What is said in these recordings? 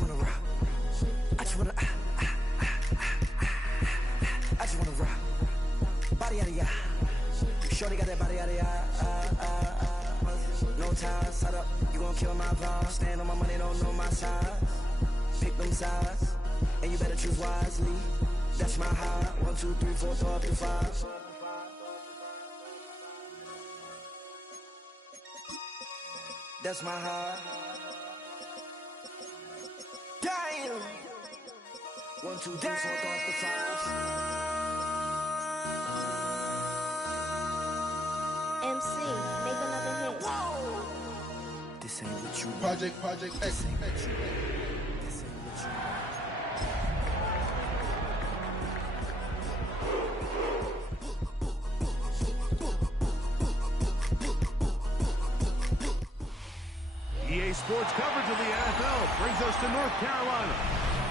just wanna rock. I just wanna, I just wanna rock. Body yada yada. Shorty got that body yada yada. No ties, set up, you gon' kill my vibe. Stand on my money, don't know my size. Pick them sides, and you better choose wisely. That's my high. 1, 2, 3, 4, throw up to 5. That's my high. Damn. 1, 2, 3, 4, throw up to 5. MC, make another hit. Whoa. This ain't what you want. Project X. This ain't what you want. This ain't what you want. EA Sports coverage of the NFL brings us to North Carolina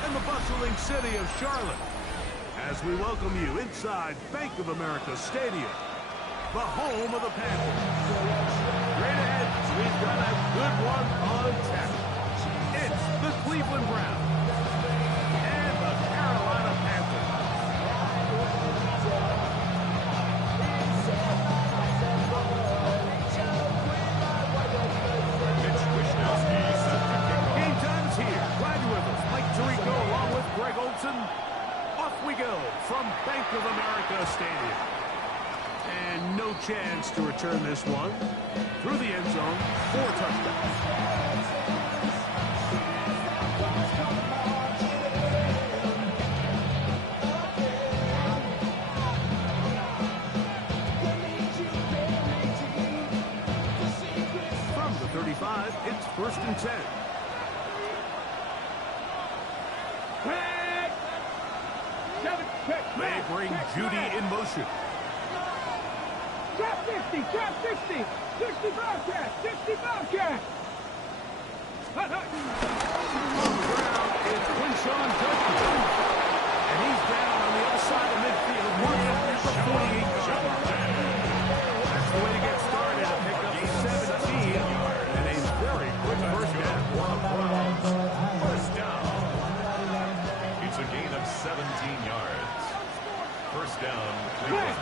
and the bustling city of Charlotte as we welcome you inside Bank of America Stadium, the home of the Panthers. Straight ahead, we've got a good one on tap. It's the Cleveland Browns and the Carolina Panthers. Game time is here. Glad you're with us. Mike Tirico along with Greg Olson. Off we go from Bank of America Stadium. And no chance to return this one. Through the end zone, 4 touchdowns. From the 35, it's 1st and 10. They bring Judy in motion. Trap 60, trap 60, 60 Bobcat, 60 Bobcat. On the ground is Quinshawn Judkins. And he's down on the other side of midfield, marking at the 48 yard. That's the way to get started. A pick up 17 and a very quick first down. First down. It's a gain of 17 yards. First down, Cleveland.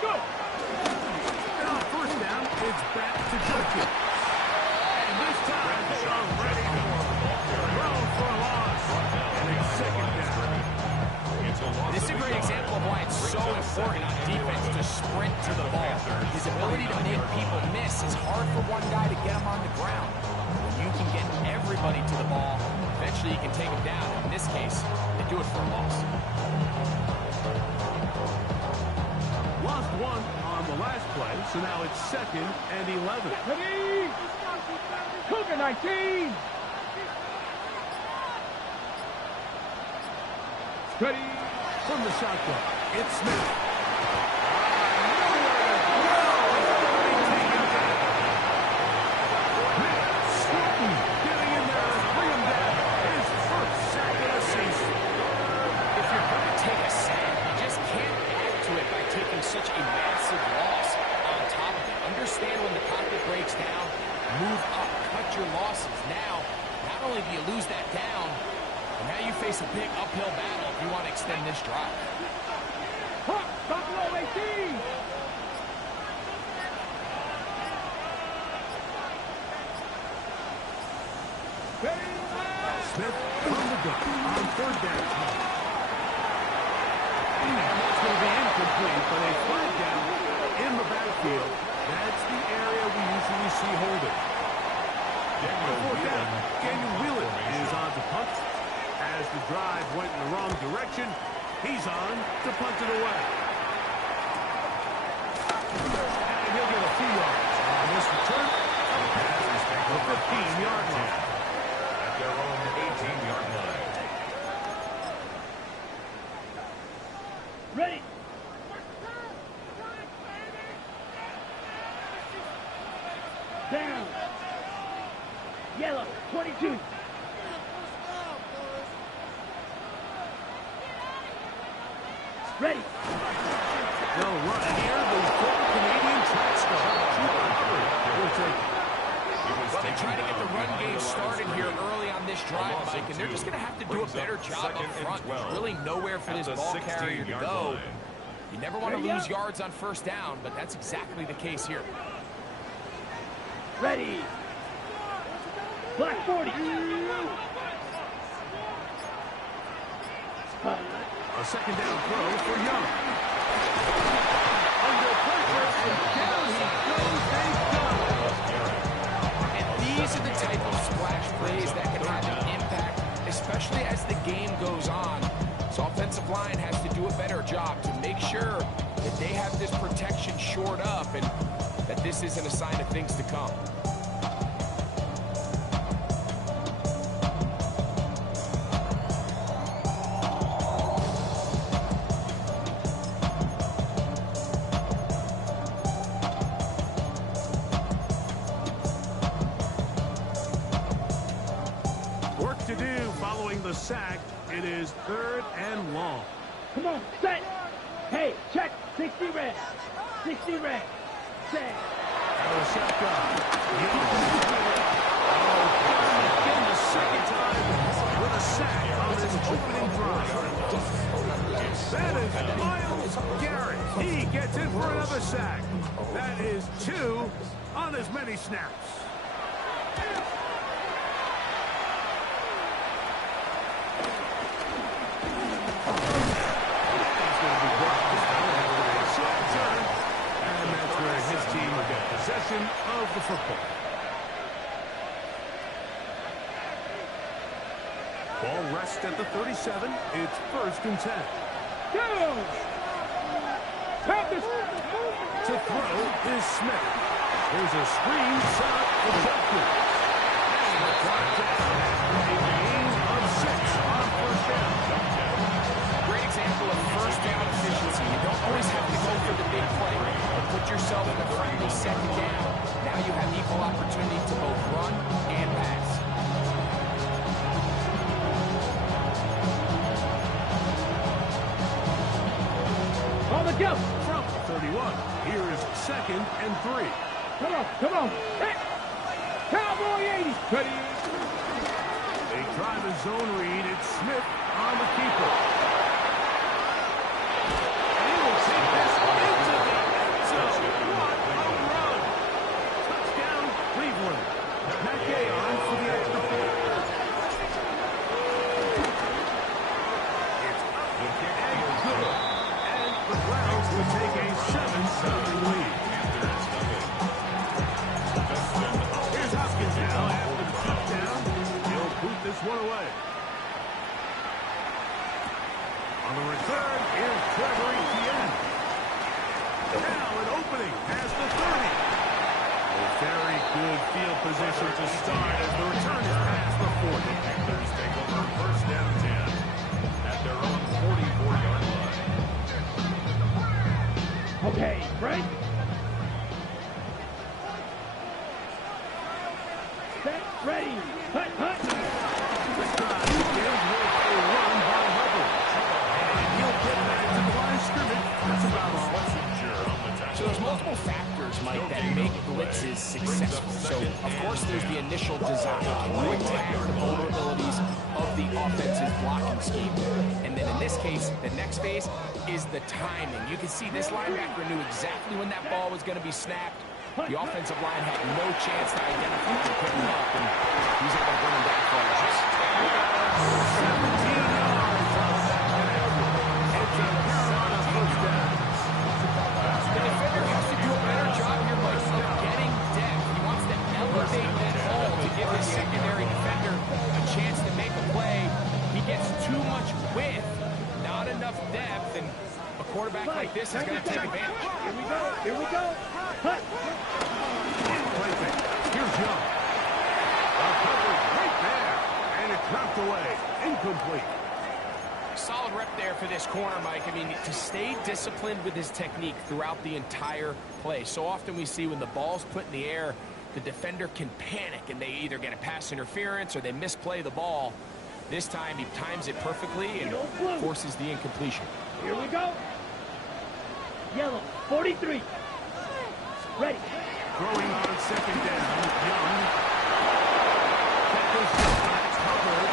Go! And on first down, it's back to Judkins. And this time, they are ready to throw for a loss. And it's 2nd down. This is a great example of why it's so important on defense to sprint to the ball. His ability to make people miss is hard for one guy to get him on the ground. When you can get everybody to the ball, eventually you can take him down. In this case, they do it for a loss. Lost 1 on the last play, so now it's 2nd and 11. Ready? Cougar 19. Ready? From the shotgun, it's Smith. Sutton getting in there and bring him down. His first sack of the season. If you're going to take a sack, you just can't add to it by taking such a massive loss on top of it. Understand when the pocket breaks down, move up, cut your losses. Now, not only do you lose that down, but now you face a big uphill battle if you want to extend this drive. Buffalo 18. Smith from the gun on 3rd down. And that's going to be incomplete, but a flag down in the backfield. That's the area we usually see holding. Daniel Whelan is on to punt. As the drive went in the wrong direction, he's on to punt it away. And he'll get a few yards on this return. The 15-yard line. At their own 18-yard line. Ready? Down. Yellow, 22. Ready. They'll run here. The former Canadian track star, Cooper Hubbard, will take it. Well, they try to get the run game started here early on this drive, Mike, and they're just going to have to do a better job up front. There's really nowhere for this ball carrier to go. You never want to lose yards on first down, but that's exactly the case here. Ready. Black 40. A second down throw for Young. Under pressure, and down he goes, and And these are the type of splash plays that can have an impact, especially as the game goes on. So offensive line has to do a better job to make sure that they have this protection shored up and that this isn't a sign of things to come. work to do following the sack. It is 3rd and long. Come on, set. Hey, check. 60 red. 60 red. Set. Out of shotgun. Young. Again the second time with a sack on his opening drive. That is Myles Garrett. He gets in for another sack. That is 2 on as many snaps. Possession of the football. Ball rests at the 37. It's 1st and 10. Go! Panthers. To throw is Smith. There's a screen set up for Jeffrey. And the clock down after a gain of 6 on 1st down. Great example of first down efficiency. You don't always have to go for the big play. Put yourself in a friendly second down. Now you have equal opportunity to both run and pass. On the go. From the 31, here is 2nd and 3. Come on, come on. Hey. Cowboy 80. Ready. They try the zone read. It's Smith on the keeper. And he will take this into the end zone. What a run. Touchdown, Cleveland. Matt Gay on for the extra point. It's up and good. And the Browns will take a 7-7 lead. Here's Hopkins now after the touchdown. He'll boot this one away. On the return, here's Trevor Etienne. Now an opening past the 30. A very good field position to start as the return is past the 40. Panthers take over 1st down 10 at their own 44-yard line. Okay, Frank. Set. Ready. Hut, hut. This drive begins with a run by Hubbard. And he'll get back to the line of scrimmage. That's about all. So there's multiple factors, Mike, that make blitzes successful. So, of course, there's the initial design. Can you attack the vulnerabilities of the offensive blocking scheme? And then in this case, the next phase is the timing. You can see this linebacker knew exactly when that ball was going to be snapped. The offensive line had no chance to identify and pick him up, and he's able to bring him back for a loss. 17 yards on that play. It's a Carolina 1st down. The defender has to do a better job here, Mike, of getting depth. He wants to elevate that hole to give his secondary defender a chance to make a play. He gets too much width, not enough depth, and a quarterback like this is going to take advantage. Here we go. Here we go. Hut. Here's Young. A coverage right there. And it's knocked away. Incomplete. Solid rep there for this corner, Mike. I mean, to stay disciplined with his technique throughout the entire play. So often we see when the ball's put in the air, the defender can panic, and they either get a pass interference or they misplay the ball. This time, he times it perfectly and forces the incompletion. Here we go. Yellow. 43. Ready. Throwing on 2nd down. Young. That was covered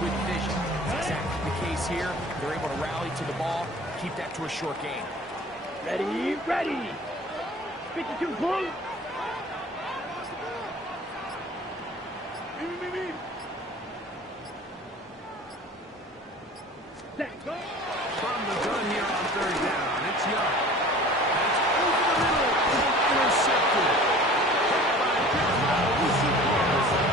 with vision. That's exactly the case here. They're able to rally to the ball, keep that to a short game. Ready, ready. 52 blue. Set, go. From the gun here on third down. It's Young. That's over the middle. Intercepted. By Jeremiah Owusu-Koramoah.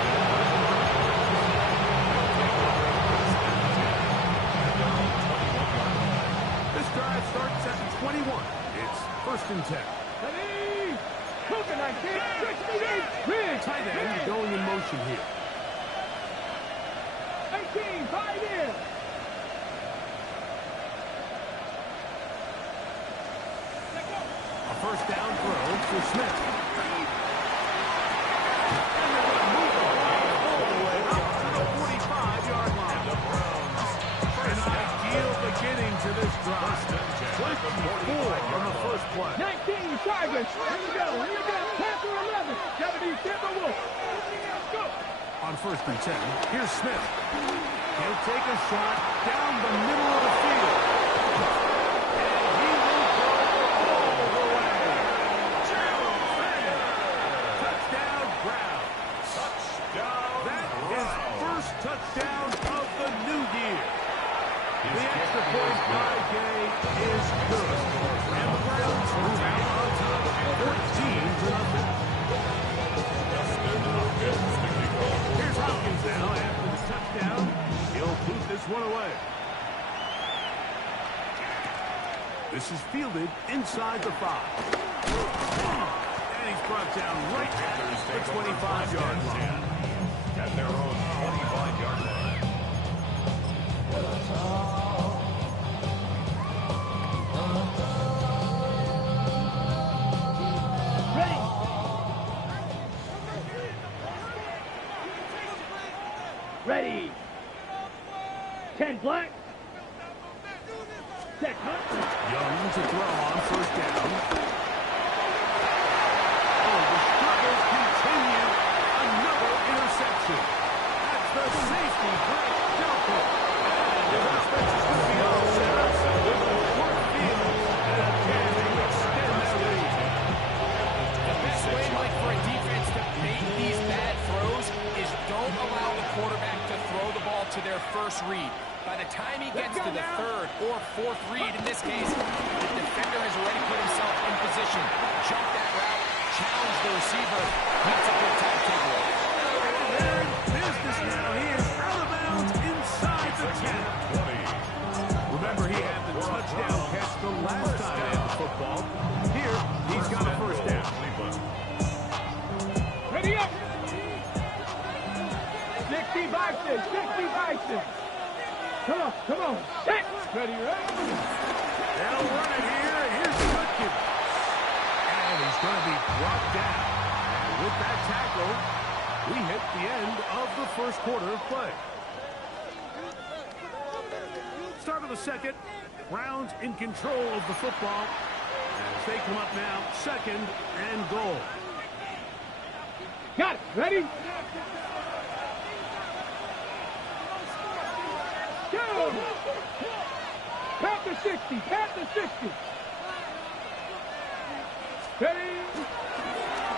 This drive starts at the 21. It's 1st and 10. Ready. Coconut kick. 68. Ridge. Tight end going in motion here. 18. 5 in. A 1st down throw for Smith. And they're going to move the ball all the way up to the 45-yard line. The Browns. An ideal beginning to this drive. 24 on the first play. 19 Tigers. Here we go. Panther 11. 70 Timberwolves. Go. On 1st and 10, here's Smith. He'll take a shot down the middle of the field. And he will go all the way. Touchdown, Brown. Touchdown. That is first touchdown of the new year. The extra point by Gay is good. And the Browns move out on top 14-0. Here's Hopkins now after the touchdown. He'll boot this one away. This is fielded inside the 5. And he's brought down right at the 25-yard line. At their own 25-yard line. Ready. 10 black. Set hunt. Young to throw on 1st down. Oh, the struggles continue. Another interception. That's the safety break. Delta. And his offense is going to be all set up with a short field. And again, they extend that lead. The best way, Mike, for a defense to make these bad throws is don't allow the quarterback to throw the ball to their first read. By the time he gets to the 3rd or 4th read, in this case, the defender has already put himself in position. Jump that route, challenge the receiver. That's a good time takeaway. They're in business now. He is out of bounds inside the 10. Remember, he had the touchdown catch the last time he had the football. Here, he's got a 1st down. Ready up. 60 Bison. 60 Bison. Come on. Set. Ready, right? They'll run it here, and here's Judkins. And he's going to be brought down. And with that tackle, we hit the end of the 1st quarter of play. Start of the 2nd. Browns in control of the football. As they come up now, 2nd and goal. Got it. Ready? Go! Panther 60. Panther 60. Ready?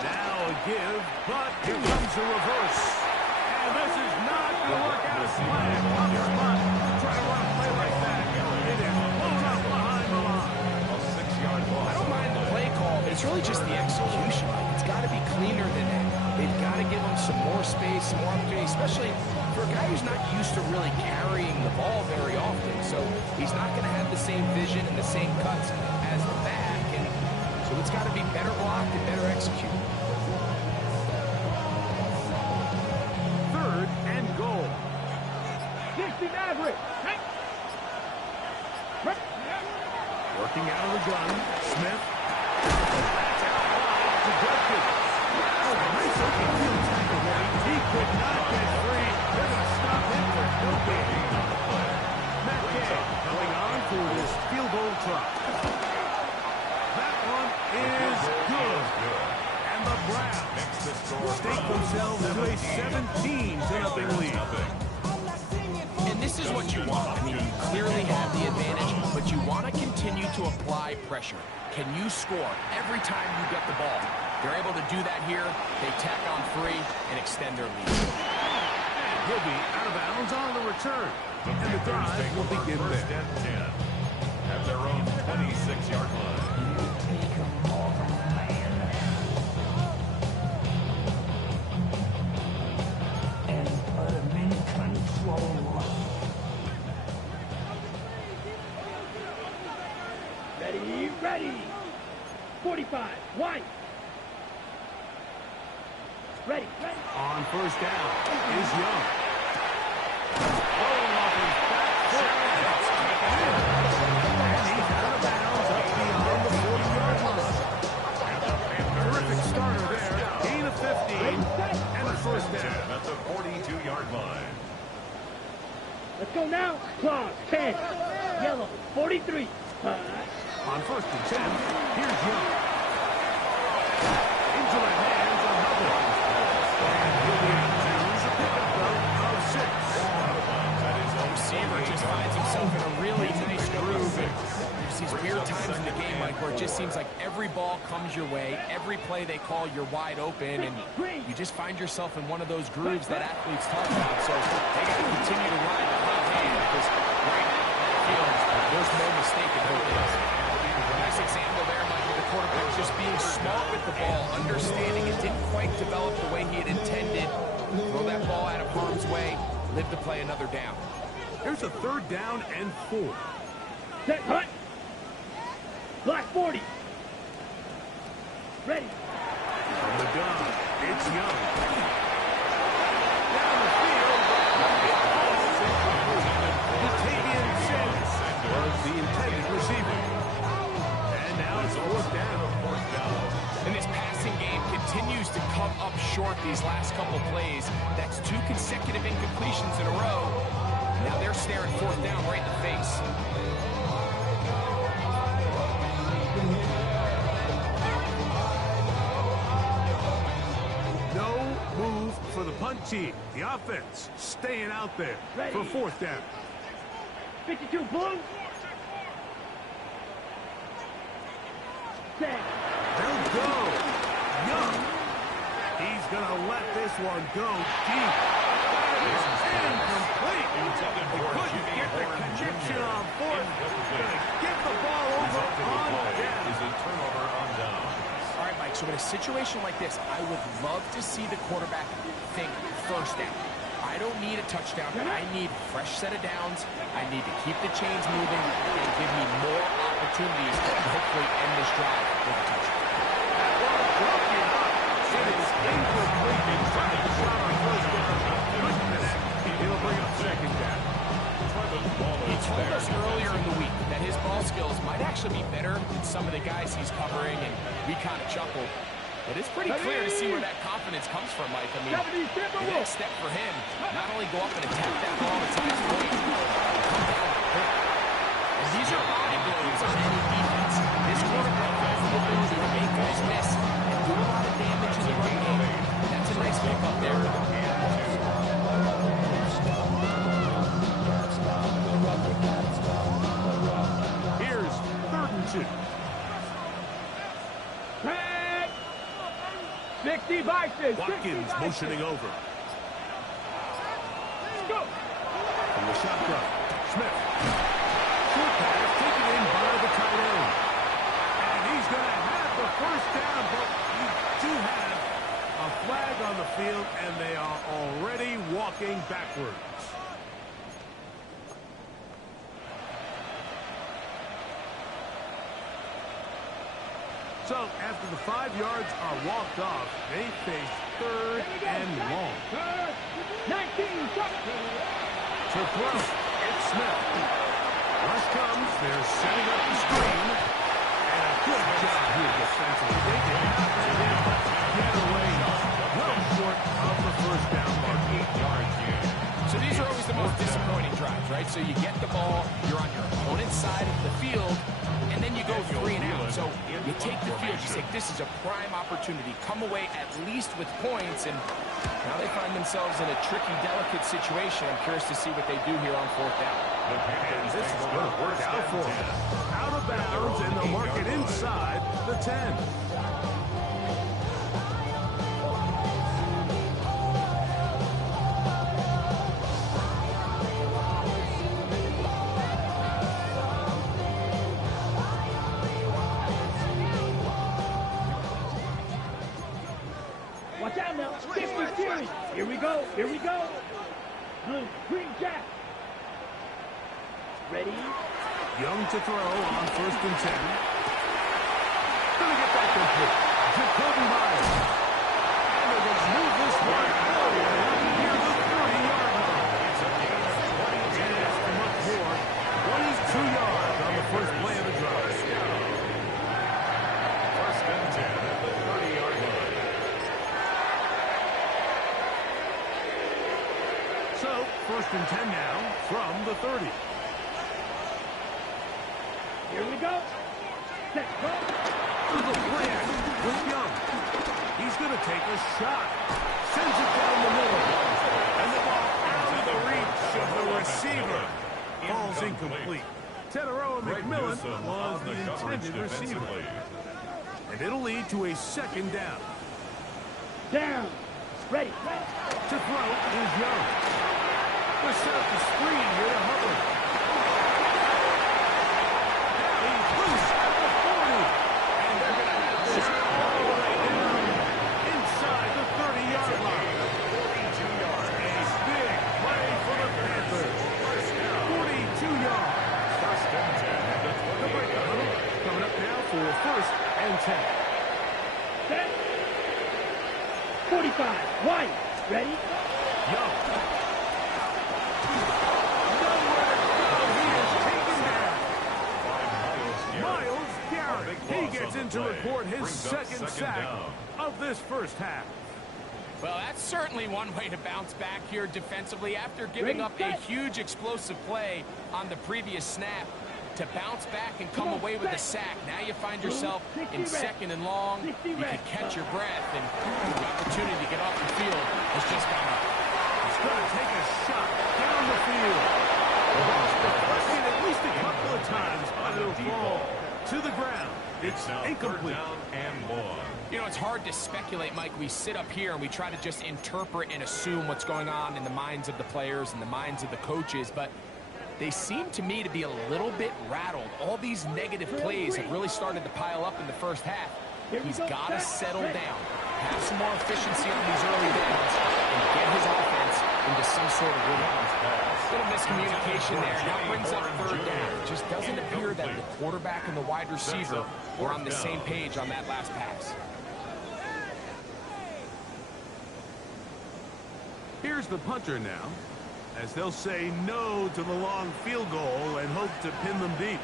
Now a give, but here comes a reverse. And this is not going to work out as planned. On the spot, try to run a play like that. It is blown up behind the line. A 6-yard loss. I don't mind the play call, but it's really just the execution. It's got to be cleaner than that. They've got to give him some more space, some more opportunity, especially for a guy who's not used to really carrying the ball very often. So he's not going to have the same vision and the same cuts as the back. And so it's got to be better blocked and better executed. 3rd and goal. 60 Maverick. Working out of the gun, Smith. That's out wide to Judkins. Oh, nice open field tackle there. He could not get free. They're going to stop him for no gain. Matt Gay coming on for his field goal try. That one is good. And the Browns stake themselves to a 17-0 lead. what you want. I mean, you clearly have the advantage, but you want to continue to apply pressure. Can you score every time you get the ball? They're able to do that here. They tack on 3 and extend their lead. He'll be out of bounds on the return. And the drive will begin First there. and 10 at their own 26-yard line. Ready, ready. 45, wide. Ready, ready. On first down is Young. Rolling off his back foot. And he's out of bounds up beyond the 40-yard line. Terrific starter there. Gain of 15 and the first down. At the 42-yard line. Let's go now. Claws, 10. Yellow, 43. On first and 10, here's Young. Into the hands of Hubbard. And he'll be able to use a pickup though of 6. The receiver just finds himself in a really nice groove. And there's these weird times in the game, Mike, where it just seems like every ball comes your way. Every play they call, you're wide open. And you just find yourself in one of those grooves that athletes talk about. So they got to continue to ride the hot hand because right now in that field, there's no mistake in who it is. Nice example there, Mike, of the quarterback just being smart with the ball, understanding it didn't quite develop the way he had intended. Throw that ball out of harm's way, live to play another down. Here's a 3rd down and 4. Set, hut. Black 40. Ready. From the gun, it's Young. Down the field, it falls incomplete. Latavian Sims was the intended receiver. And now it's 4th down. And this passing game continues to come up short these last couple plays. That's 2 consecutive incompletions in a row. Now they're staring 4th down right in the face. No move for the punt team. The offense staying out there for 4th down. 52, blue. Set. They'll go. Young. He's going to let this one go deep. That is incomplete. They couldn't get the connection on 4th. Going to get the ball over on down. Is a turnover on down. All right, Mike, so in a situation like this, I would love to see the quarterback think 1st down. I don't need a touchdown. I need a fresh set of downs. I need to keep the chains moving and give me more opportunities to hopefully end this drive with a touchdown. It is incomplete. Inside the shot on 1st down. Good connect. He'll bring up 2nd down. He told us earlier in the week that his ball skills might actually be better than some of the guys he's covering, and we kind of chuckled. But it's pretty clear to see where that confidence comes from, Mike. I mean, the next step for him, not only go up and attack that ball at times point, come down with a pick. And these are body blows on any defense. This quarterback has the ability to make guys miss and do a lot of damage in the run game. That's a nice pickup there. Here's 3rd and 2. 60 boxes. Watkins motioning over. Go. From the shotgun, Smith. Short pass taken in by the tight end. And he's going to have the 1st down, but you do have a flag on the field, and they are already walking backwards. So, after the 5 yards are walked off, they face 3rd and long. 19, To throw, it's Smith. Rush comes, they're setting up the screen. And a good job here defensively. They did not get away well short of the 1st down mark. 8 yards here. So these are always the most disappointing drives, right? So you get the ball, you're on your opponent's side of the field, and then you go 3 and out. So You take the field, you say, this is a prime opportunity. Come away at least with points, and now they find themselves in a tricky, delicate situation. I'm curious to see what they do here on 4th down. The Panthers, this is going to work out for them. Out of bounds, and they'll mark it inside the 10. Watch out now. 50 series. Here we go. Here we go. Blue, green, jack. Ready? Young to throw on 1st and 10. Gonna get that complete. Jacoby Myers. And they're going to move this one near the 30-yard line. It's a gain of 20. And after much more, 22 yards on the first play of the drive. 1st and 10 at the 30-yard line. So, 1st and 10 now from the 30. Here we go. Set, go. Little play action with Young. He's going to take a shot. Sends it down the middle. And the ball out of the reach of the receiver. Ball's incomplete. Teteroa McMillan was the intended receiver. And it'll lead to a 2nd down. Down. Ready. To throw is Young. We're set up the screen here to Hubbard. Now he's loose at the 40. And they're going to have this all the way down inside the 30-yard line. 42 yards. A big play for the Panthers. 42 yards. 1st and 10 at the The break 28-yard line. coming up now for 1st and 10. Set. 45. White. Ready? Young. Nowhere to go. He is taken down. Myles Garrett. He gets in to report his second sack of this first half. Well, that's certainly one way to bounce back here defensively after giving up a huge explosive play on the previous snap. To bounce back and come away with a sack. Now you find yourself in 2nd and long. You can catch your breath, and the opportunity to get off the field has just gone up. He's going to take a shot down the field. The ball's deflected at least a couple of times, but it'll fall to the ground. It's now 3rd incomplete. down and 1. You know, it's hard to speculate, Mike. We sit up here and we try to just interpret and assume what's going on in the minds of the players and the minds of the coaches, but they seem to me to be a little bit rattled. All these negative plays have really started to pile up in the first half. He's got to settle down, have some more efficiency on these early downs, and get his offense into some sort of rhythm. Little miscommunication there. Now brings up 3rd down. It just doesn't appear that the quarterback and the wide receiver were on the same page on that last pass. Here's the punter now, as they'll say no to the long field goal and hope to pin them deep.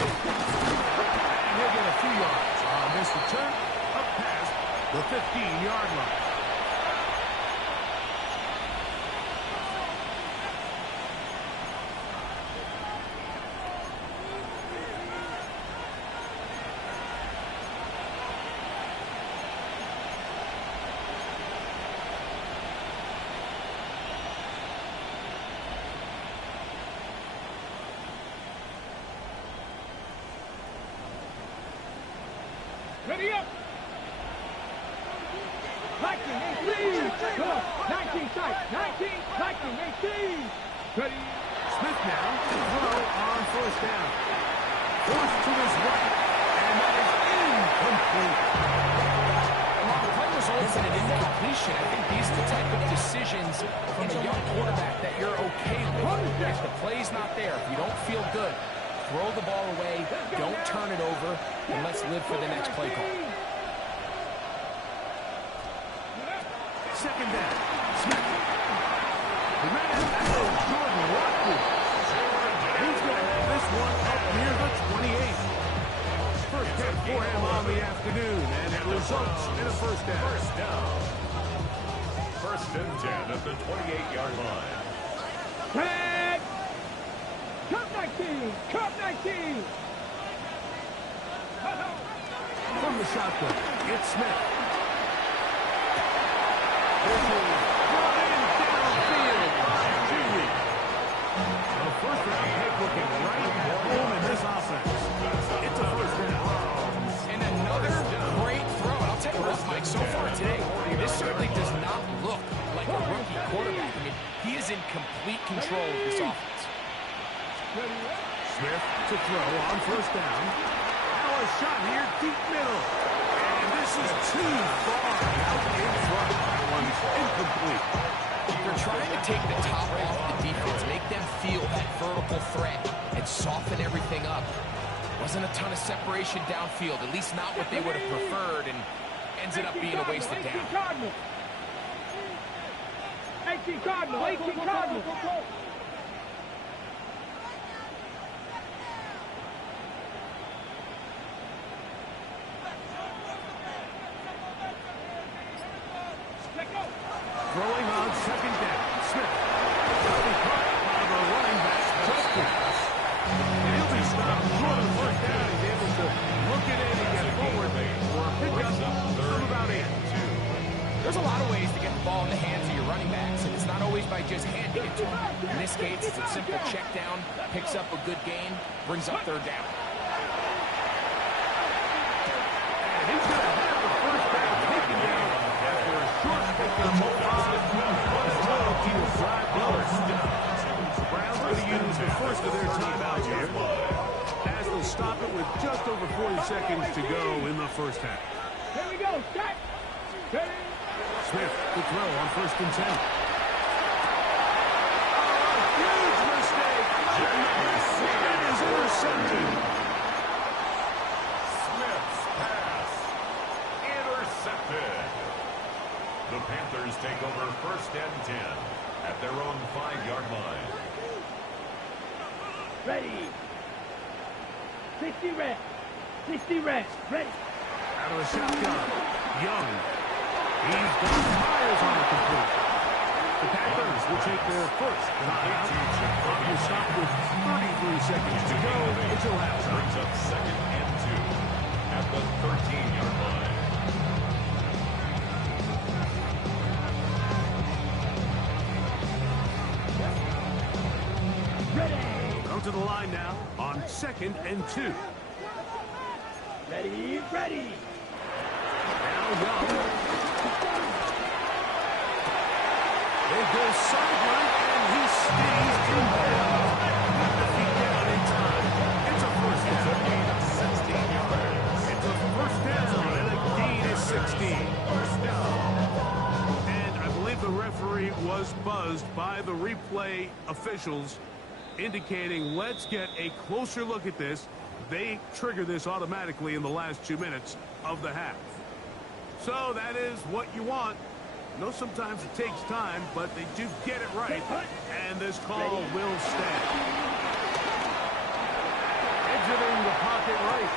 And he'll get a few yards on this return up past the 15-yard line. Ready up. Lightning, 18. Come on. 19 sight. 19. Lightning, 18. Ready. Smith now to throw on 1st down. Forced to his right, and that is incomplete. While the play results in an incompletion, I think these are the type of decisions from a young quarterback that you're okay with. If the play's not there, if you don't feel good, throw the ball away, don't turn it over, and let's live for the next play call. 2nd down. Smith. The man is Jordan Watson. He's going to have this one up near the 28. First down for him on the afternoon, and it results in a first down. First down. First and 10 at the 28-yard line. Tag! Cup 19! Cup 19! From the shotgun, it's Smith. This is brought in downfield by Judy. The first round pick looking right at home in this offense. It's a first down. And another great throw. And I'll tell you what, Mike, so far today, this certainly does not look like a rookie quarterback. I mean, he is in complete control of this offense. Smith to throw on first down. Now a shot here, deep middle. And this is too far out in front. That one's incomplete. They're trying to take the top off the defense, make them feel that vertical threat, and soften everything up. Wasn't a ton of separation downfield, at least not what they would have preferred, and ended up being a wasted down. 18 Cardinal! 18 Cardinal! Throwing on second down. Smith. Will be caught by the running back, Justin. And he'll be stopped short of first down. He's able to look it in and get forward for a pickup of about 8. There's a lot of ways to get the ball in the hands of your running backs, and it's not always by just handing it to them. In this case, it's a simple check down, picks up a good gain, brings up third down. And he's going to have the first down taken down after a short pickup of 5. He will drive Browns going to use the first of their timeouts here, as they'll stop it with just over 40 seconds to go in the first half. Here we go, set! Smith to throw on first and 10. Huge mistake. It is intercepted. Smith's pass intercepted. The Panthers take over first and 10 at their own 5-yard line. Ready. 60 red. 60 red. Ready. Out of the shotgun. Young. He's got Myers on the completion. The Panthers will take their first timeout. We'll stop with 33 seconds to go until halftime. Brings up second and 2 at the 13-yard line. Ready. Come to the line now on second and 2. Ready. Ready. Now Young. They go sideline, and he stays in bounds. With the feet down in time. It's a first down. 16 yards. It's a first down, and a gain is 16. First down. And I believe the referee was buzzed by the replay officials, indicating let's get a closer look at this. They trigger this automatically in the last 2 minutes of the half. So that is what you want. I know sometimes it takes time, but they do get it right, and this call will stand. Exiting the pocket right.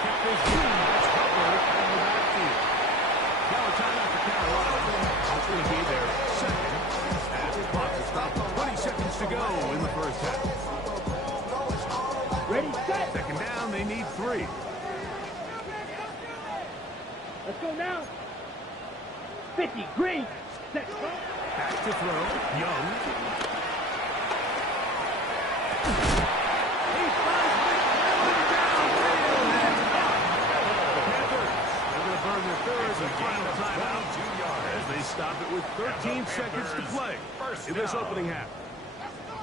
Keep this team covered in the backfield. Now a timeout for Carolina. It's going to be their second, as the clock will stop. 20 seconds to go in the first half. Ready, set. Second down, they need 3. Let's go now. 50, green. Set. Back to throw, Young. He finds McMillan downfield and the Panthers are going to burn their third and final timeout as they stop it with 13 seconds to play in this opening half.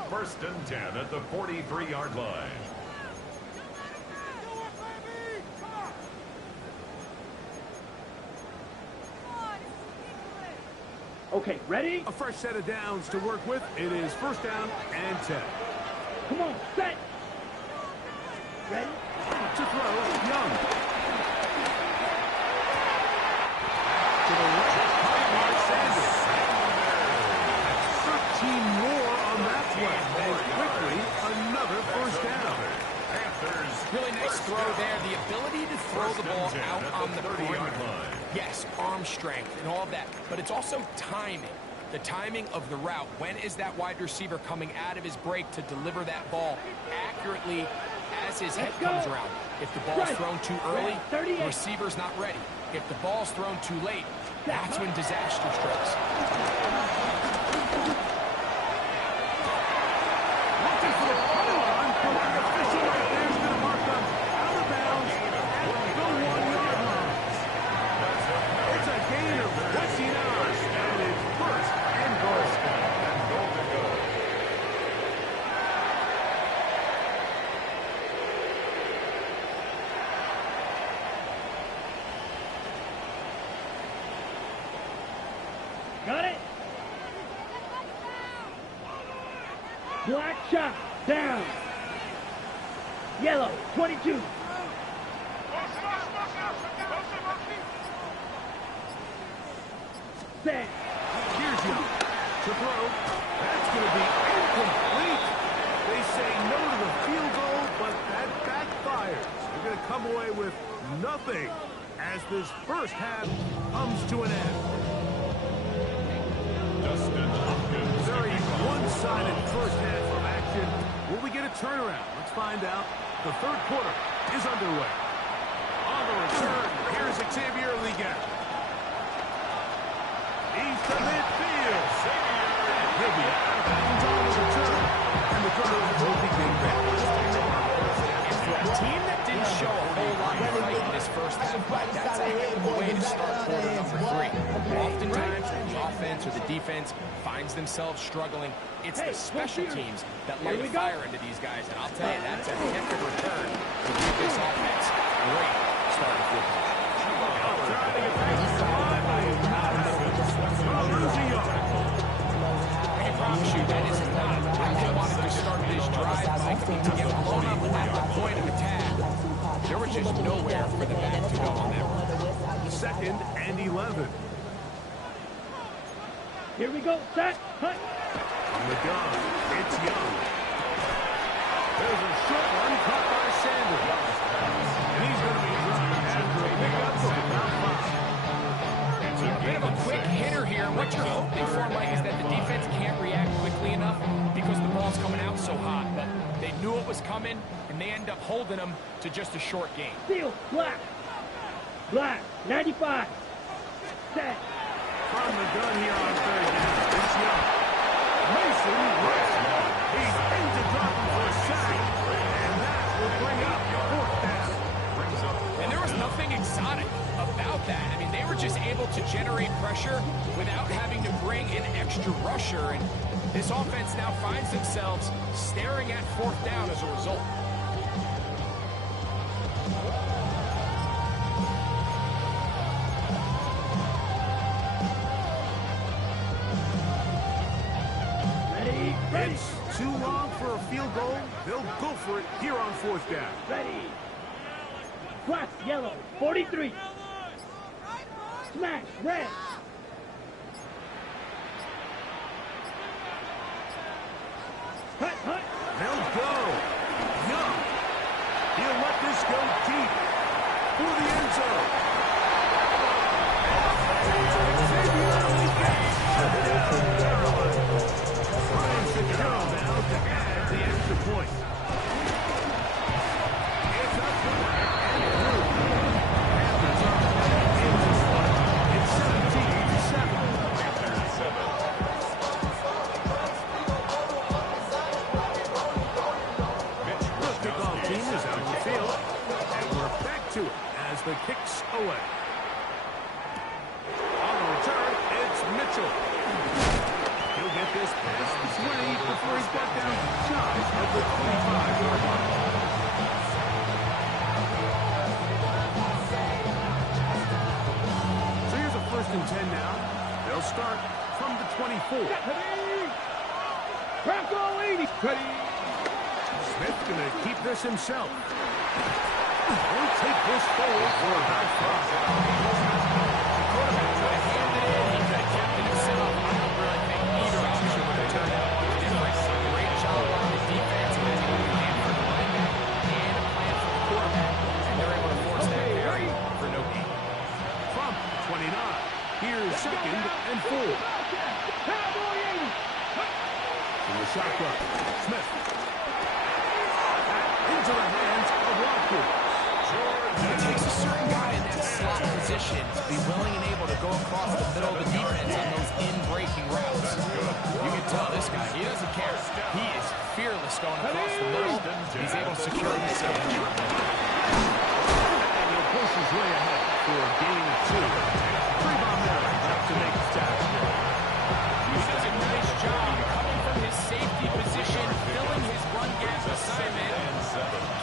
First and 10 at the 43-yard line. Okay, ready? A fresh set of downs to work with. It is first down and 10. Come on, set. Ready? To throw, Young. To the right, Mark Sanders. That's 13 more on that play. And quickly, another first down. Panthers. Really nice throw there, the ability to throw the ball out on the 30-yard line. Yes, arm strength and all of that, but it's also timing. The timing of the route. When is that wide receiver coming out of his break to deliver that ball accurately as his head comes around? If the ball's thrown too early, the receiver's not ready. If the ball's thrown too late, that's when disaster strikes. Looking for the pylon, but the official right there is going to mark them out of bounds at the 1-yard line. It's a gain of 29, and it's first and goal. And goal to go. Got it? Black shot, down. Yellow, 22. Set. Here's Young to throw. That's going to be incomplete. They say no to the field goal, but that backfires. They're going to come away with nothing as this first half comes to an end. Dustin Hopkins. Very one-sided first half of action. Will we get a turnaround? Let's find out. The third quarter is underway. On the return, here's Xavier Liga. He's to midfield. He'll be out of bounds on the return. And the turnover will begin back. And for a team that didn't show a whole lot of fight in this first half, that's a heck of a way to start quarter number 3. Oftentimes, when the offense or the defense finds themselves struggling, it's the special teams that light a fire into these guys. And I'll tell you, that's a heck of a return to give this offense great starting football. Trying to get back to the line, but he's not happening. Losing yard. I can promise you that is not how they wanted to start this drive. To get blown up at the point of attack, there was just nowhere for the back to go on that one. Second and 11. Here we go, set, hut. On the gun, it's Young. There's a short one caught by Sanders. And he's going to be dropped after a pickup of about 5. It's a bit of a quick hitter here. What you're hoping for, Mike, is that the defense can't react quickly enough because the ball's coming out so hot. But they knew it was coming, and they end up holding them to just a short game. Field, black. Black, 95. Set. From the gun here on third down, it's Young. Mason Ryan. He's into dropping for a sack, and that will bring up fourth down. And there was nothing exotic about that. I mean, they were just able to generate pressure without having to bring an extra rusher. And this offense now finds themselves staring at fourth down as a result. It's too long for a field goal. They'll go for it here on fourth down. Ready. Black, yellow, 43. Smash, red. Hut, hut. They'll go. Young. He'll let this go deep for the end zone. Ryan Fitzgerald now to add the extra point. It's up to and through. Panthers are headed into one. It's 17-7. Panthers 7. The kickoff team is out on the field, and we're back to it as the kicks away. On the return, it's Mitchell. He'll get this past the 20 before he's brought down shy of the 25-yard line. So here's a 1st and 10 now. They'll start from the 24. Bronco 80. Ready. Smith's going to keep this himself. He'll take this forward for about 5. Quarterback could have handed it in. He could have kept it himself. I don't really think either option would have turned out different. Great job on the defense. And then a plan for the linebacker and a plan for the quarterback. And position to be willing and able to go across the middle of the defense on those in-breaking routes. You can tell this guy, he doesn't care. He is fearless going across the middle. He's able to secure himself. And he'll push his way ahead for a gain of 2. Rebound there to make the task. He does a nice job coming from his safety position, filling his run gap assignment.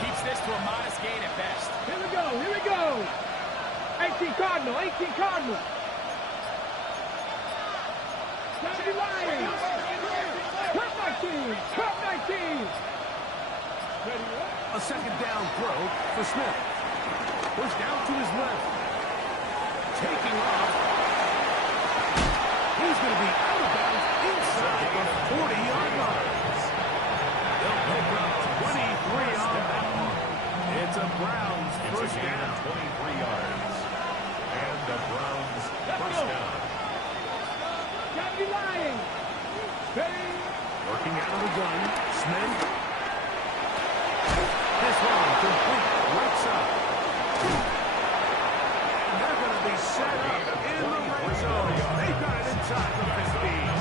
Keeps this to a modest gain at best. Here we go, here we go. 18 Cardinal, 18 Cardinal. Johnny Ryan. Cup 19, Cup 19. A second down throw for Smith. Pushed out to his left. Taking off. He's going to be out of bounds inside the 40-yard line. They'll pick up 23 on that one. It's a Browns first down. 23 yards. And the Browns first down. Johnny Ryan. Working out of the gun. Smith. This one complete. Right side. And they're going to be set up in the red zone. They got it inside the 15.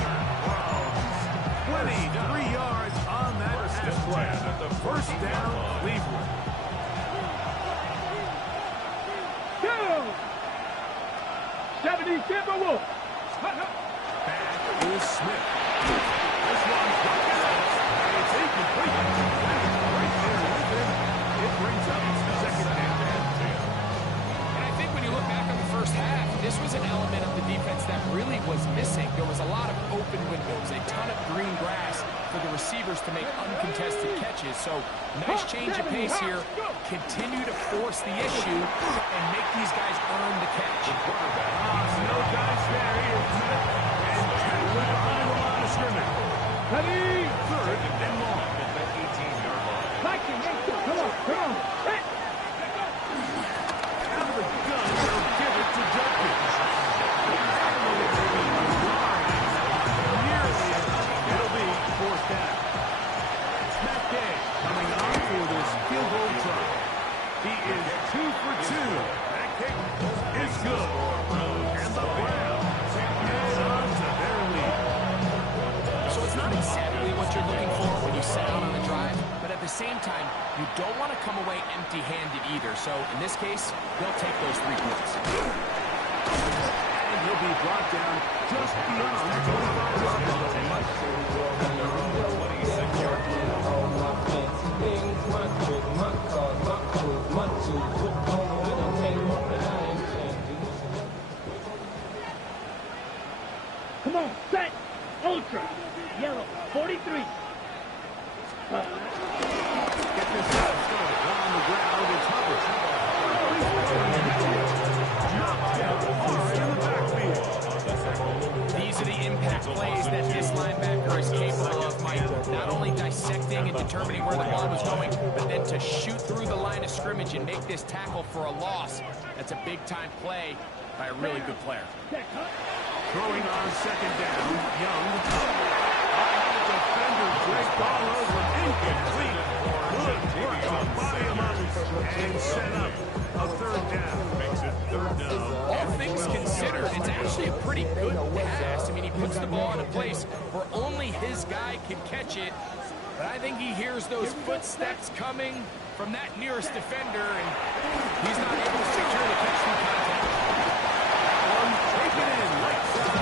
23 yards on that pass play. First down, Cleveland. 70 Timberwolves. Back is Smith. This one's broken up. And it's incomplete. Right there with him. It brings up second down and 10. And I think when you look back on the first half, this was an element of the defense that really was missing. There was a lot of open windows, a ton of green grass for the receivers to make uncontested catches. So nice change of pace here. Continue to force the issue and make these guys earn the catch. No dice there. He is Smith. And tackled behind the line of scrimmage. Ready? Third and long. At the 18-yard line. Viking, come on, come on. Hey. Out of the gun, they'll give it to Judkins. Nearly enough. It'll be fourth down. Matt Gay coming on for this field goal try. He is 2 for 2. That kick is good. And the Browns head on to their lead. So it's not exactly what you're looking for when you set out on a drive, but at the same time, you don't want to come away empty-handed either. So in this case, they'll take those 3 points. And he'll be brought down just beyond the 26-yard line. Come on, set. Ultra. Yellow, 43. Get this out started. On the ground, it's Hubbard. Knocked down hard in the backfield. These are the impact plays that this linebacker is capable of, Mike. Not only dissecting and determining where the ball was going, but then to shoot through the line of scrimmage and make this tackle for a loss. That's a big-time play by a really good player. Throwing on second down, Young. Defender draped all over him. Incomplete. Good work to body him up and set up a third down. Makes it third down. All things considered, it's actually a pretty good pass. I mean, he puts the ball in a place where only his guy can catch it. But I think he hears those footsteps coming from that nearest defender, and he's not able to secure the catch through contact. Taken in right side.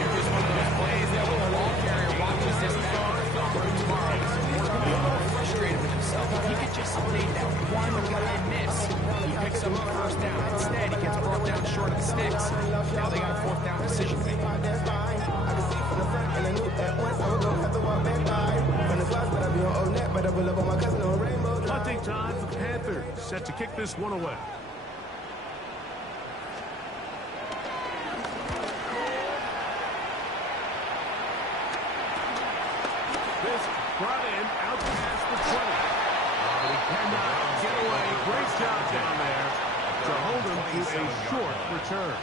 Here's one of those plays that when the ball carrier watches this back on the film room tomorrow, he's going to be a little frustrated with himself. If he could just lay that one guy miss, he picks up the first down. Instead, he gets brought down short of the sticks. Now they got a fourth down decision to make. Punting time for the Panthers. Set to kick this one away. This brought in out past the 20. He cannot get away. Great job down there to hold him to a short return.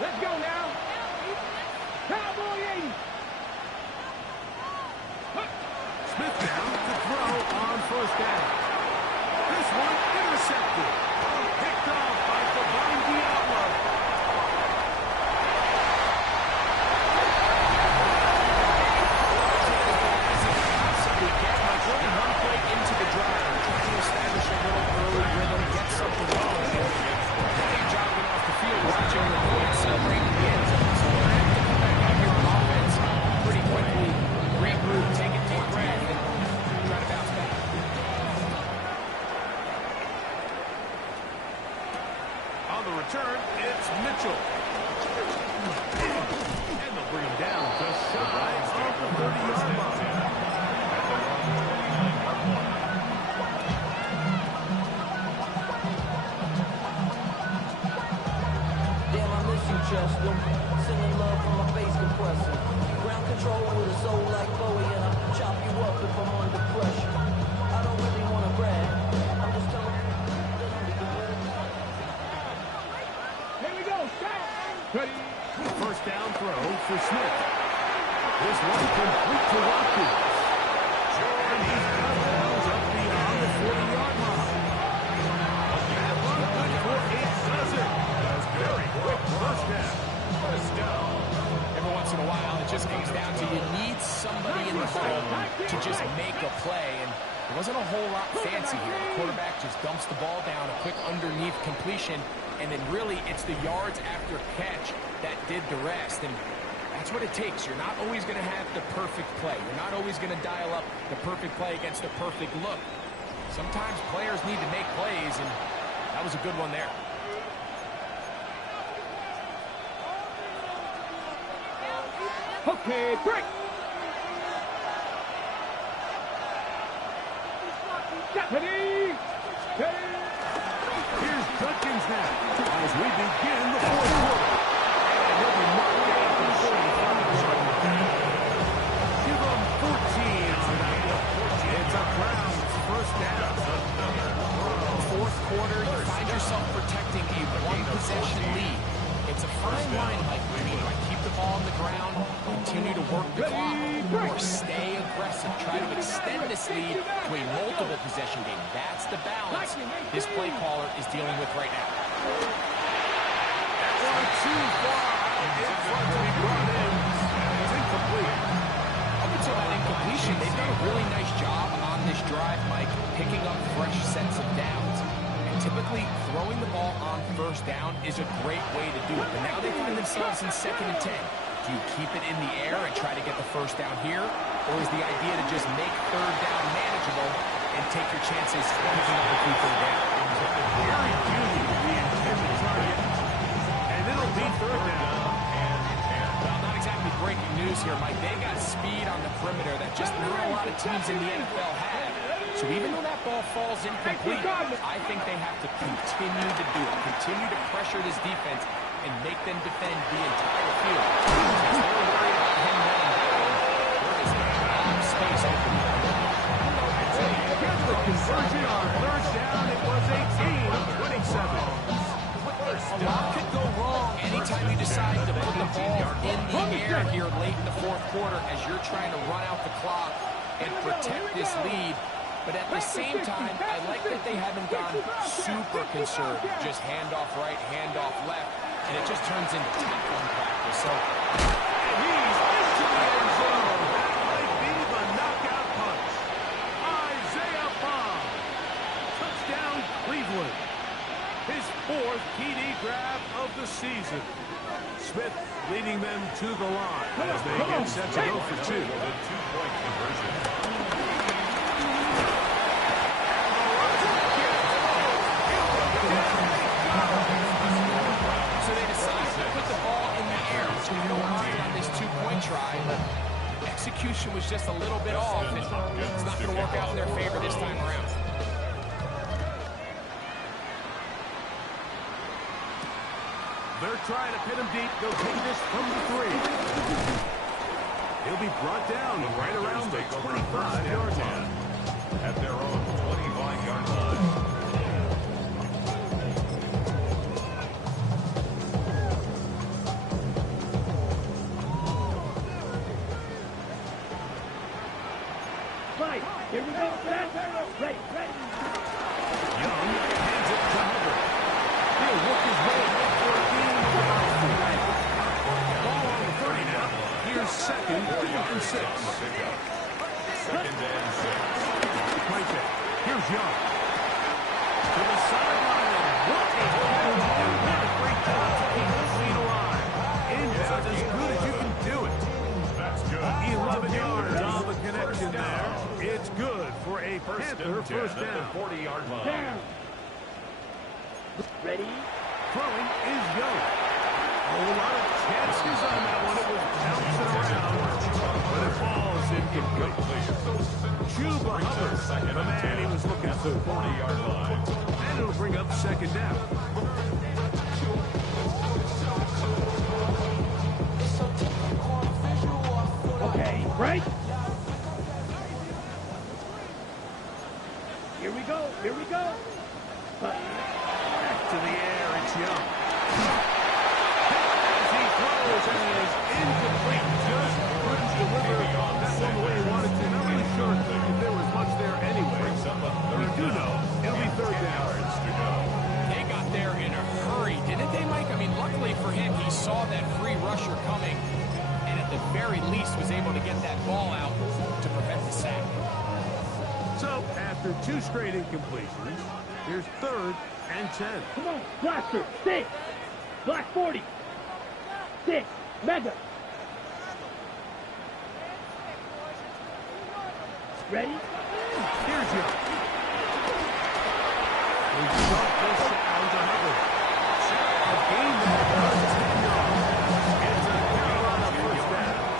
Let's go now. Cowboy Smith down to throw on first down. This one intercepted. Picked off by Divine Diablo. Run play into the drive, trying to establish a little early rhythm, get something going. They're jogging off the field, watching the opponent celebrate the end zone. So they're going to have to come back out here on offense pretty quickly, regroup, take a deep breath, and try to bounce back. On the return, it's Mitchell. And they'll bring him down just shy of the 30-yard line. Chester, sending love from my face compressor. Ground control with a soul like Bowie, and I'll chop you up if I'm under pressure. I don't really want to brag. I'm just telling you that I'm good. Here we go. Stop. Ready. First down throw for Smith. This one complete to Watkins. And he's got downs up beyond the 40-yard line. That one good for 8 does it. That's very quick first down. First down. Every once in a while, it just comes down to you need somebody in the hole to just make a play, and there wasn't a whole lot fancy here. The quarterback just dumps the ball down, a quick underneath completion, and then really it's the yards after catch that did the rest, and that's what it takes. You're not always going to have the perfect play. You're not always going to dial up the perfect play against the perfect look. Sometimes players need to make plays, and that was a good one there. Okay, break. Ready. Ready. Here's Judkins now as we begin the fourth quarter. And he'll be knocked down for the 45. Give him 14 on that one. It's a Browns first down. Fourth quarter, you find yourself protecting a one-possession lead. It's a fine line, Mike, between keep the ball on the ground, continue to work the clock, or stay aggressive, try to extend this lead to a multiple possession game. That's the balance this play caller is dealing with right now. That one too far out in front to be brought in. It's incomplete. Up until that incompletion, they've done a really nice job on this drive, Mike, picking up fresh sets of downs. And typically, throwing the ball on first down is a great way to do it. But now they find themselves in 2nd and 10. Do you keep it in the air and try to get the first down here? Or is the idea to just make third down manageable and take your chances picking up a key third down? Gary Jr., the intended target. And it'll be third down. Well, not exactly breaking news here, Mike. They got speed on the perimeter that just not a lot of teams in the NFL have. So even though that ball falls incomplete, I think they have to continue to do it. Continue to pressure this defense and make them defend the entire field. As they're worried about him running down, there is a lot of space open. Here's the conversion on third down. It was a gain of 27. A lot could go wrong anytime you decide to put the ball in the air here late in the fourth quarter as you're trying to run out the clock and protect this lead. But at the same time, I like that they haven't gone super conservative. Just handoff right, handoff left, and it just turns into tackling practice. So He's into the end zone. That might be the knockout punch. Isaiah Bond. Touchdown, Cleveland. His 4th TD grab of the season. Smith leading them to the line as they get set to go for 2. The 2-point conversion. So they decide to put the ball in the air to rely on this 2-point try, but execution was just a little bit off, and it's not going to work out in their favor this time around. They're trying to pin him deep. They'll take this from the 3. He'll be brought down right around the 25-yard line. At their own 25-yard line. Here we go. Set. Ready. Young hands it to Hubbard. He'll work his way up for a gain of about 4. Ball on the 30 now. Here's second and 6. Second and 6. Right there. Here's Young. To the sideline. What a catch. And what a great job to keep the feet alive. Inbound as good as you can do it. That's good. 11 yards on the connection there. It's good for a Panther first down. 40-yard line. Down. Ready. Throwing is Young. A lot of chances on that one. It was bouncing around, but it falls incomplete. Chuba Hubbard, the man he was looking for. 40-yard line. And it'll bring up second down. Okay, break. Here we go. Back to the air, it's Young. As he throws, and it is incomplete. Just couldn't deliver on that one the way he wanted to. Not really sure if there was much there anyway. We do know it'll be third down. They got there in a hurry, didn't they, Mike? I mean, luckily for him, he saw that free rusher coming, and at the very least was able to get that ball out to prevent the sack. So, after 2 straight incompletions, here's third and 10. Come on, blaster. 6. Black 40. 6. Mega. Ready. Here's Young. We drop this down to Hubbard. A gain there of 10 yards. It's a Carolina first down.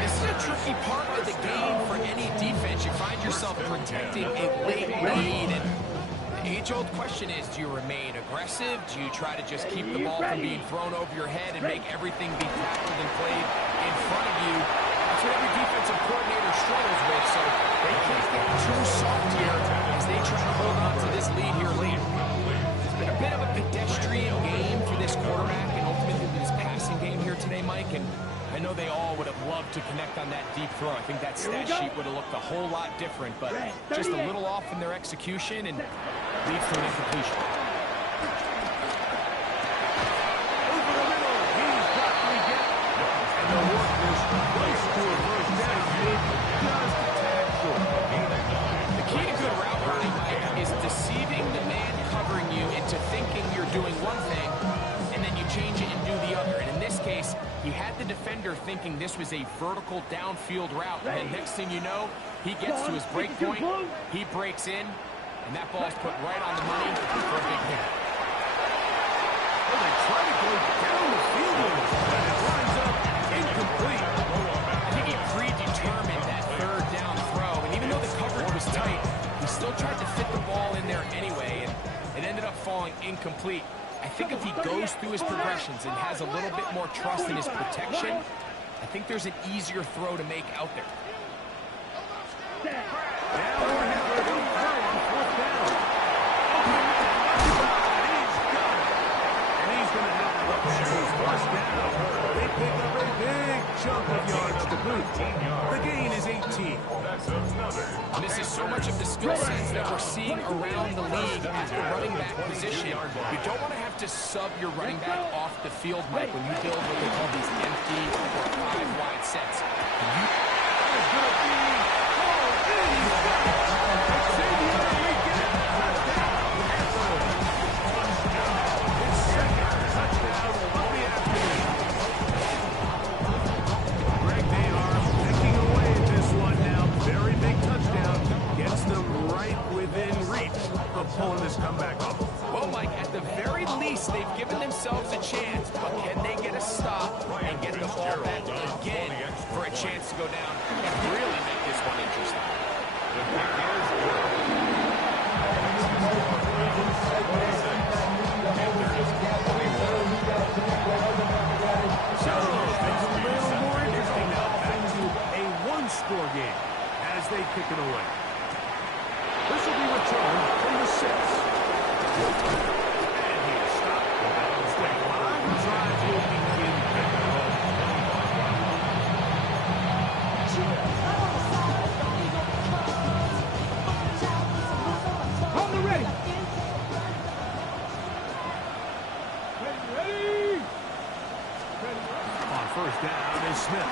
This is a tricky part of the game for any defense. You find yourself protecting a late lead, and the age-old question is, do you remain aggressive? Do you try to just keep the ball from being thrown over your head and make everything be tackled and played in front of you? That's what every defensive coordinator struggles with, so they can't get too soft here as they try to hold on to this lead here late. It's been a bit of a pedestrian game for this quarterback and ultimately this passing game here today, Mike, and I know they all would have loved to connect on that deep throw. I think that stat sheet would have looked a whole lot different, but just a little off in their execution and leads to an incompletion. Over the middle, he's got to get. And the work is close to a first down. It just a tad short. The key to good route running, Mike, is deceiving the man covering you into thinking you're doing one thing, and then you change it and do the other. And in this case, he had the defender thinking this was a vertical downfield route, and then next thing you know, he gets to his break point, he breaks in, and that ball's put right on the money for a big hit. Well, they try to go down the field with it, but it winds up incomplete. I think he predetermined that third down throw, and even though the coverage was tight, he still tried to fit the ball in there anyway, and it ended up falling incomplete. I think if he goes through his progressions and has a little bit more trust in his protection, I think there's an easier throw to make out there. Now we're having a third and fourth down. He's got it. And he's going to have to look at his first down. They pick up a big chunk of yards to boot. The gain is 18. And this is so much of the skill sets that we're seeing around the league at the running back position. You don't want to have to sub your running back off the field, Mike, when you build what they call these empty or 5-wide sets. Pulling this comeback off. Well, Mike, at the very least, they've given themselves a chance, but can they get a stop and get the ball back again for a chance to go down and really make this one interesting? So, things are a little more interesting now. Back to a one-score game as they kick it away. This will be returned from the 6. And he's stopped. The 5 drive will begin back. first down is Smith.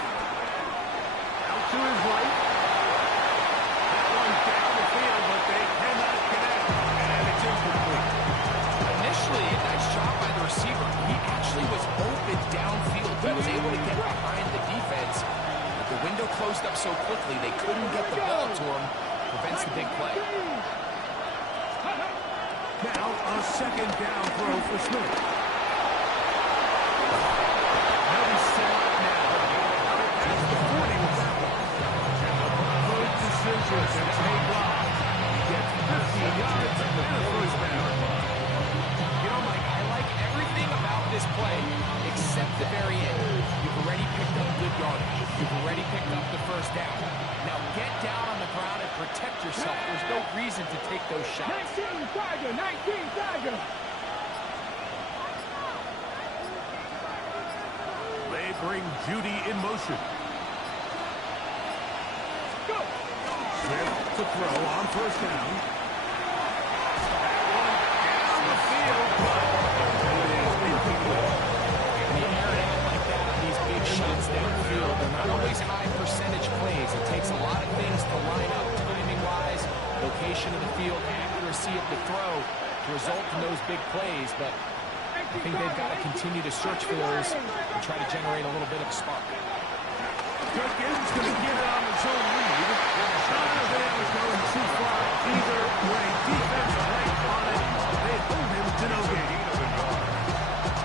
Out to his right. That one down the field, but they cannot connect. And it's incomplete. Initially, a nice job by the receiver. He actually was open downfield. He was able to get behind the defense. But the window closed up so quickly, they couldn't get the ball to him. Prevents the big play. Now, a second down throw for Smith. They'll be set up now. Past the 40 with that one. Good decisions and take off. He gets 15 yards and a first down. You know, Mike, I like everything about this play except the very end. You've already picked up good yardage. You've already picked up the first down. Now get down on the ground and protect yourself. There's no reason to take those shots. 19 Tiger, 19 Tiger. They bring Judy in motion. Go. Smith to throw on first down. That one down the field, but it is incomplete. The air out like that on these big shots downfield, they're not always high percentage plays. It takes a lot of things to line up timing-wise, location of the field, accuracy of the throw to result in those big plays. But I think they've got to continue to search for those and try to generate a little bit of a spark. Perkins going to get it on his own lead. Not that they was going too far either way. Defense right on it. They hold him to no gain.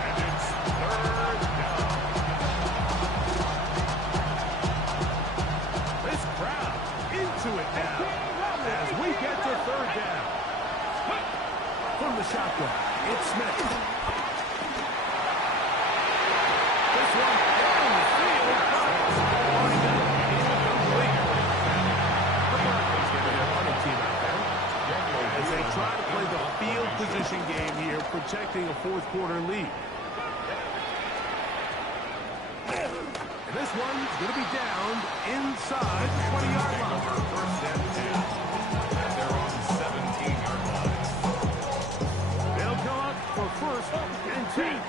And it's third down. This crowd into it now as we get to third down. From the shotgun, it's Smith. This one down the field. Wind up incomplete. The Broncos getting their running team out there as they try to play the field position game here, protecting a fourth quarter lead. And this one's going to be down inside the 20-yard line. First and 10. And they're on 17-yard line. They'll come up for first and 10.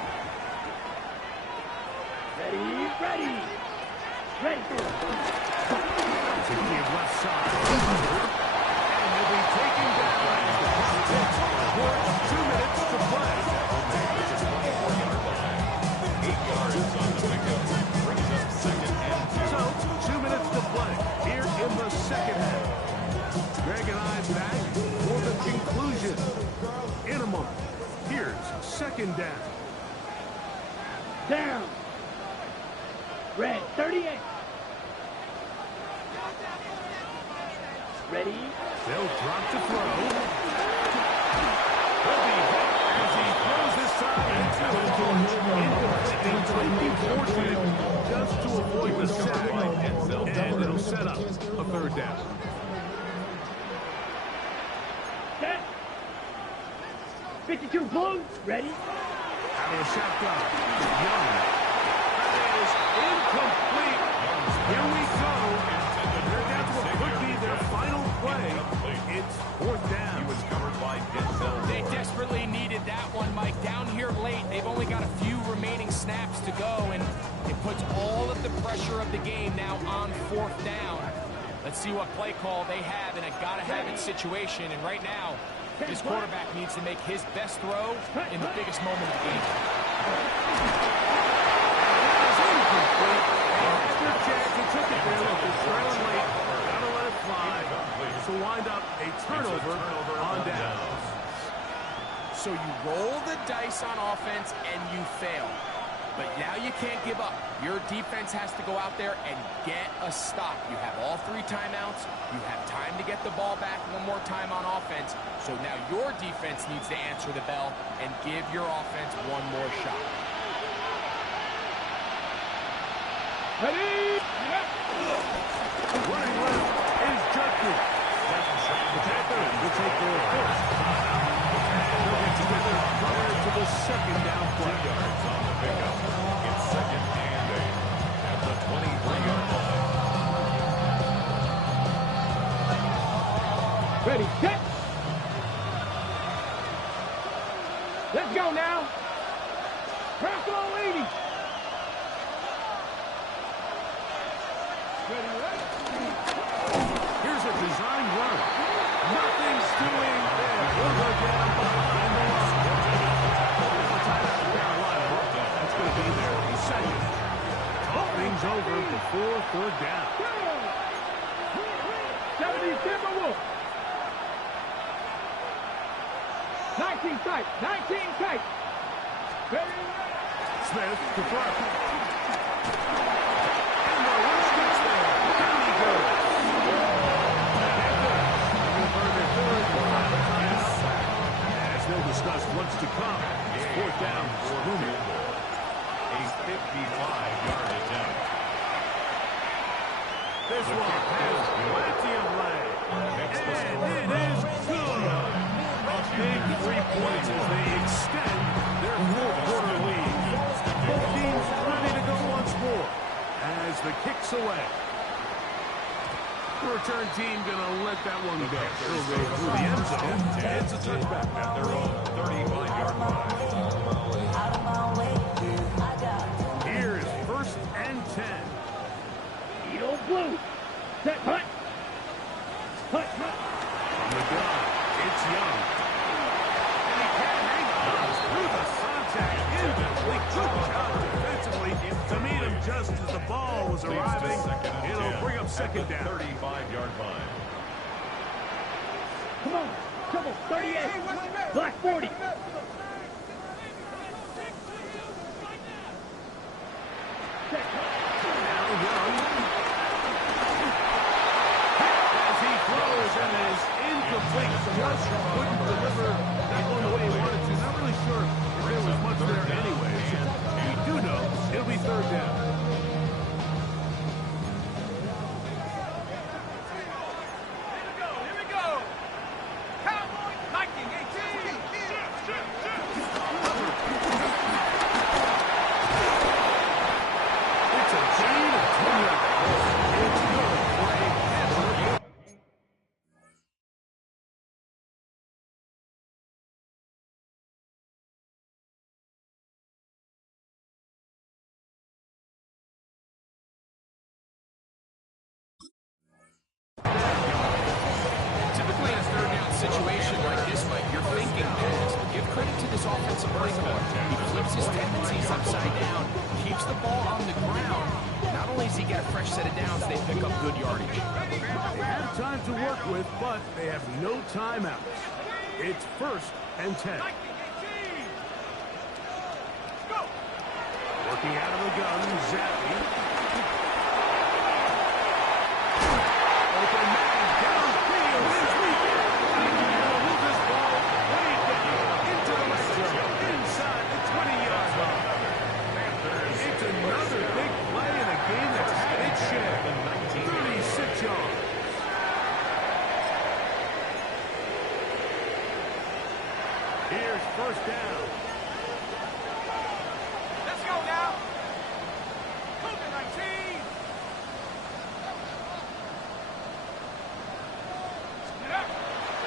Ready. To give left side. And they'll be taken down as the clock ticks for 2 minutes to play. 8 yards on the pickup. Brings up second and 2. So, 2 minutes to play here in the second half. Greg and I back for the conclusion in a moment. Here's second down. Down. Red, 38. Ready. They'll drop to throw. He'll be hit as he throws this time into incomplete. Might be fortunate just to avoid the sack. And it'll set up a third down. Set. 52 Blues. Ready. Out of the shotgun. Young. That is incomplete. Here we go. They're down to what could be their final play. It's fourth down. He was covered by Denzel. They desperately needed that one, Mike. Down here late, they've only got a few remaining snaps to go, and it puts all of the pressure of the game now on fourth down. Let's see what play call they have in a gotta-have-it situation, and right now, this quarterback needs to make his best throw in the biggest moment of the game. Good chance. He took it there with the trailing late. Gotta let it fly. So wind up a turnover on downs. So you roll the dice on offense and you fail. But now you can't give up. Your defense has to go out there and get a stop. You have all 3 timeouts. You have time to get the ball back one more time on offense. So now your defense needs to answer the bell and give your offense one more shot. Ready. Running left is Judkins. The Panthers will take their first timeout. And they'll get together prior to the second down play. 2 yards on the pickup. It's second and 8 at the 23-yard line. Ready. Set. Let's go now. Press on 80. design run. Nothing's doing there. We'll go down behind the line. Timeout for Carolina. That's going to be their second. Talk things over before third down. 70 Timberwolves. 19 tight. 19 tight. Smith to throw. And the rush gets there. Down he goes. As we'll discuss what's to come, it's fourth down for Newman. A 55-yard attempt. This one has plenty of leg. And it is good. A big 3 points as they extend their fourth-quarter lead. Both teams ready to go once more as the kick's away. The return team going to let that one go. It'll go through the end zone. It's a touchback At their own 35-yard line. Here's first and 10. Eagle blue. Set punt. Punt, punt. From the gun, it's Young. And he can't hang on through the contact. Incomplete. Good job defensively to meet him just as the ball was arriving. It'll bring up second down. 35-yard line. Come on. Come on. 38. Black 40. Now Young. As he throws and is incomplete. Just couldn't deliver that one the way he wanted to. Not really sure if there was much there anyways. We do know it'll be third down. It's a chain of 10 yards. It's good for a Panther. Typically in a third down situation like this, Mike, you're thinking pass. But give credit to this offensive play caller. He flips his tendencies upside down, keeps the ball on the ground. Not only does he get a fresh set of downs, they pick up good yardage. They have time to work with, but they have no timeouts. It's first and 10. Working out of the gun, Zappy. Open man, downfield, this weekend. He'll move this ball way down into the red zone, inside the 20-yard line. It's another big play in a game that's had its share. 36 yards. Here's first down. Let's go now. Cougar 19.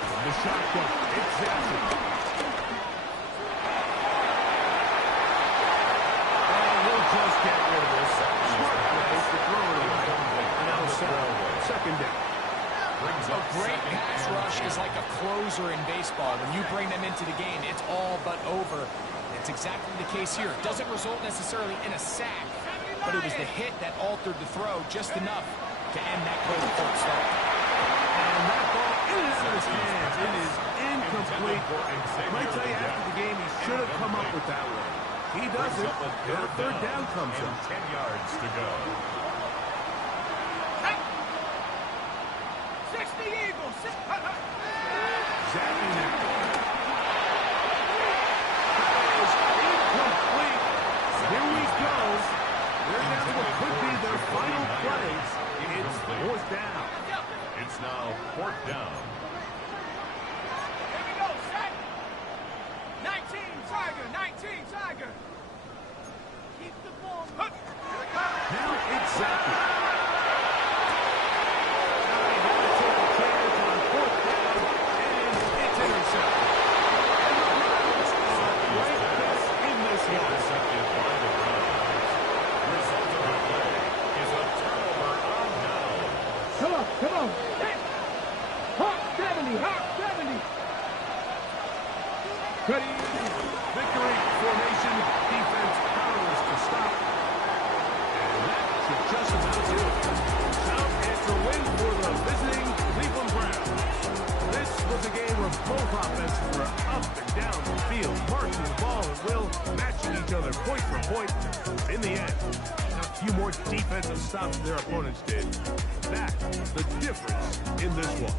From the shotgun, it's Zappy. And he'll just get rid of this. Smart play to throw it away. And now second down. A great pass rush is like a closer in baseball. When you bring them into the game, it's all but over. It's exactly the case here. It doesn't result necessarily in a sack, but it was the hit that altered the throw just enough to end that quarter third start. And that ball in and out of his hands. It is incomplete. I might tell you after the game, he should have come up with that one. He does it. And a third down comes up. 10 yards to go. 60 Eagles. Zappy now. That is incomplete. Here we go. They're down to what could be their final play. It's fourth down. It's now fourth down. Here we go, set. 19 Tiger, 19 Tiger. Keep the ball. Now it's Zappy. Now they have to take a chance on fourth down, and it's intercepted. And the Browns are right back in this one. Intercepted by the Browns. Result of the play is a turnover on down. Come on, come on. Hey. Hot 70. Ready. Victory formation. Defense powerless to stop. And that should just about do it. Now it's a win for the visiting Cleveland Browns. This was a game where both offenses were up and down the field, marching the ball at will, matching each other point for point. In the end, a few more defensive stops than their opponents did. That's the difference in this one.